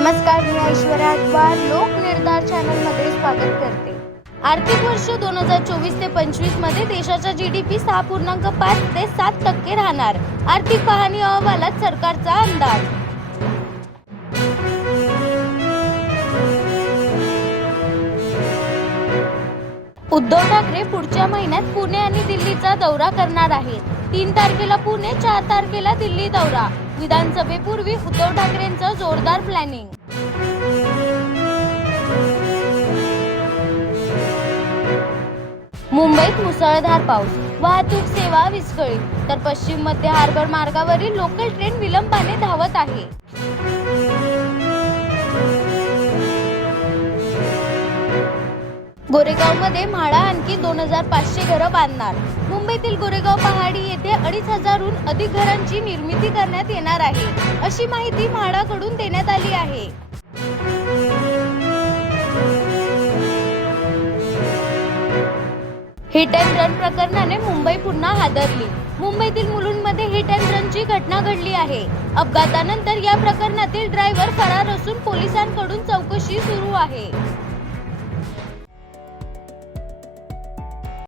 नमस्कार, मी ऐश्वर्या अटवार लोकनिर्धार चॅनलमध्ये स्वागत करते। आर्थिक वर्ष 2024 ते 25 मध्ये देशाचा जीडीपी 6.5 ते 7% राहणार। आर्थिक पाहणी अहवालात सरकारचा अंदाज। उद्धव ठाकरे पुढच्या महिन्यात पुणे आणि दिल्लीचा दौरा करणार आहेत। 3 तारखेला पुणे, 4 तारखेला दिल्ली दौरा। विधानसभेपूर्वी उद्धव ठाकरेंचं जोरदार प्लॅनिंग। मुंबईत मुसळधार पाऊस, वाहतूक सेवा विस्कळीत, तर पश्चिम मध्य हार्बर मार्गावरील लोकल ट्रेन विलंबाने धावत आहे। गोरेगावमध्ये म्हाडा आणखी 2500 घरं बांधणार। मुंबईतील गोरेगाव पहाडी येथे 2500हून अधिक घरांची निर्मिती करण्यात येणार आहे, अशी माहिती म्हाडाकडून देण्यात आली आहे। हिट अँड रन प्रकरणाने मुंबई पुन्हा हादरली। मुंबईतील मुलुंडमध्ये हिट अँड रनची घटना घडली आहे। अपघातानंतर या प्रकरणातील ड्रायव्हर फरार असून पोलिसांकडून चौकशी सुरू आहे।